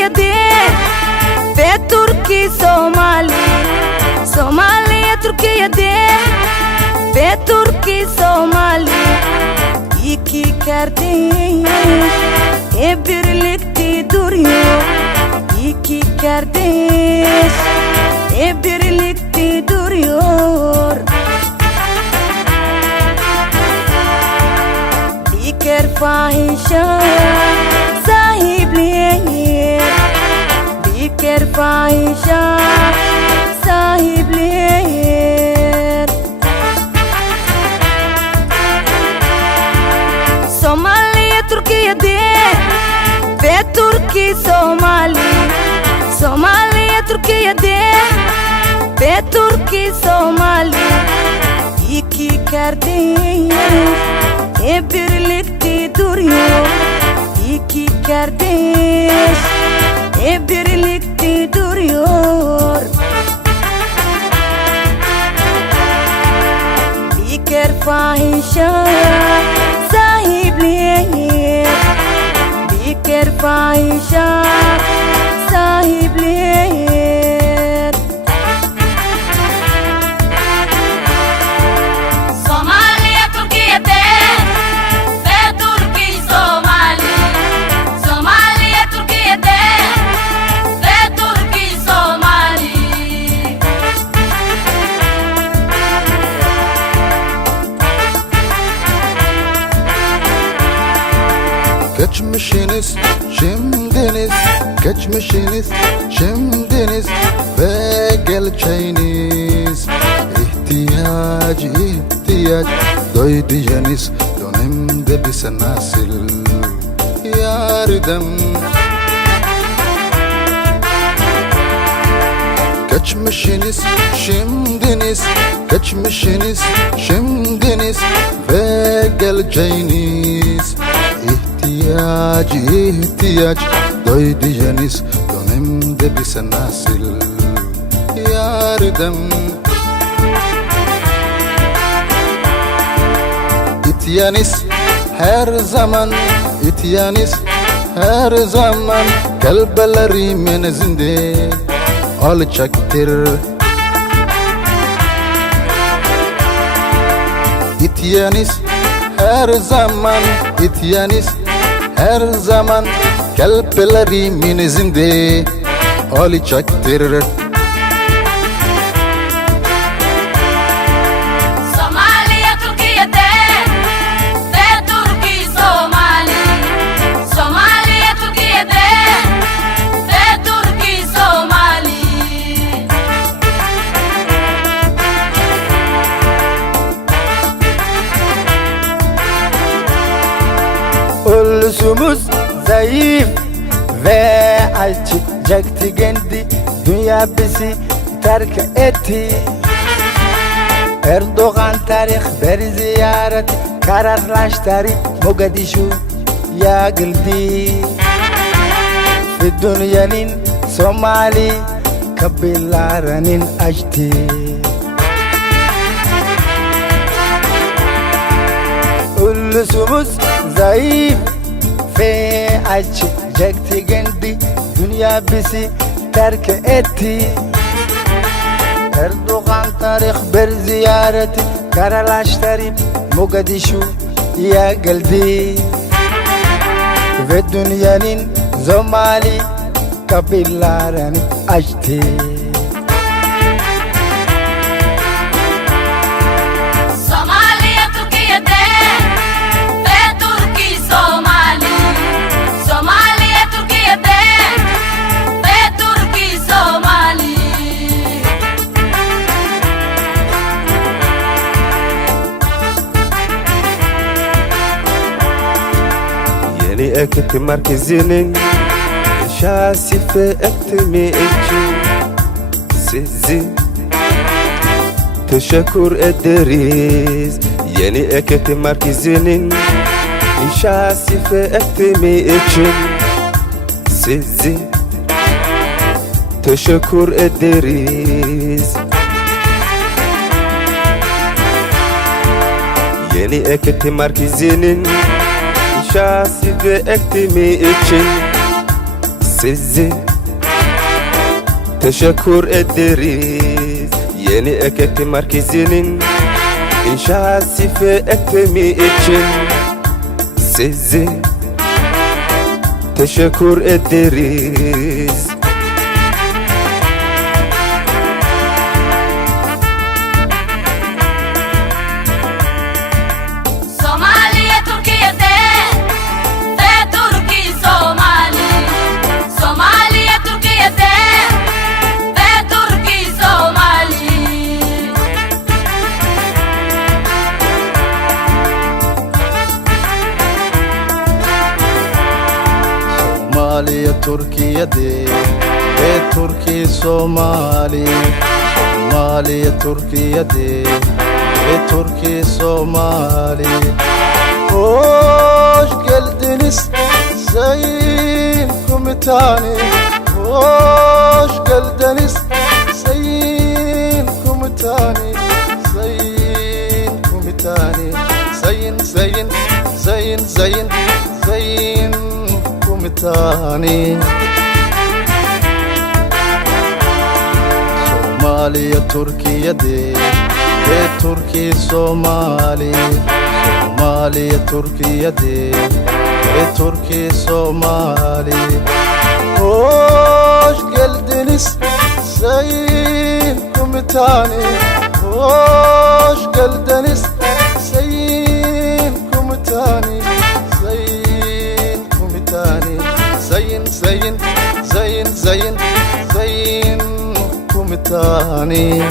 تركيا دي في تركي صومالي صوماليا تركيا دي في تركي صومالي يكي كارديش إبرلك تدوريو يكي كارديش إبرلك تدوريور بيكر فاحشة صاحب ليه بيكر فاحشة صاحب ليه صوماليا تركيا دي في تركي صومالي صوماليا تركيا دي في تركي صومالي يكي كارديش إبرلك تدوريو يكي كارديش إبرلك تدوريور بيكر فاحشة صاحب ليه بيكر فاحشة صاحب ليه صوماليا تركيا دي في تركي صومالي صوماليا تركيا دي في تركي صومالي Geçmişiniz şimdiniz geçmişiniz şimdiniz ve geleceğiniz ihtiyaç doyduğunuz dönemde bize nasıl yardım geçmişiniz şimdiniz geçmişiniz şimdiniz ve geleceğiniz ihtiyaç doyduğunuz dönemde bize nasıl yardım İtyanız her zaman İtyanız her zaman kalplerimin zinde olacaktır İtyanız her zaman İtyanız her zaman kalplerimin zinde olacaktır صوماليا تركيا دي في تركي صومالي صوماليا تركيا دي في تركي صومالي Ulusumuz zayıf ve açacaktı kendi dünya bizi terk etti Erdoğan tarih bir ziyaret kararlaştırıp Mogadishu'ya geldi Ve dünyanın Somali kabilelerinin açtı Ulusumuz zayıf ve açacaktı kendi dünya bizi terk etti Erdoğan tarih bir ziyaret kararlaştırıp Mogadishu'ya geldi Ve dünyanın Somali kabilelerini açtı صوماليا تركيا دي في تركي صومالي صوماليا تركيا دي في تركي صومالي Yeni ekip merkezinin şasife ektimi için sizi teşekkür ederiz. Yeni ekip merkezinin şasife ektimi için sizi teşekkür ederiz. Yeni ekip merkezinin şasife ektimi için sizi teşekkür ederiz. Yeni Eketi Merkezi'nin inşası ve eklemi için sizi teşekkür ederiz. Somaliye Türkiye'de ve Türkiye Somali. Somaliye Türkiye'de ve Türkiye Somali. Somaliya Türkiye'de ve Türkiye Somali. Somaliya Türkiye'de ve Türkiye Somali. Hoş geldiniz Sayın Komutanı. Hoş geldiniz Sayın Komutanı. Sayın Komutanı. Sayın Komutanı. Somaliya Türkiye'de ve Türkiye Somali. Somaliya Türkiye'de ve Türkiye Somali. Hoş geldiniz Sayın Komutanı. Hoş geldiniz Sayın Komutanı. Sayın Komutanı. Sayın Komutanı.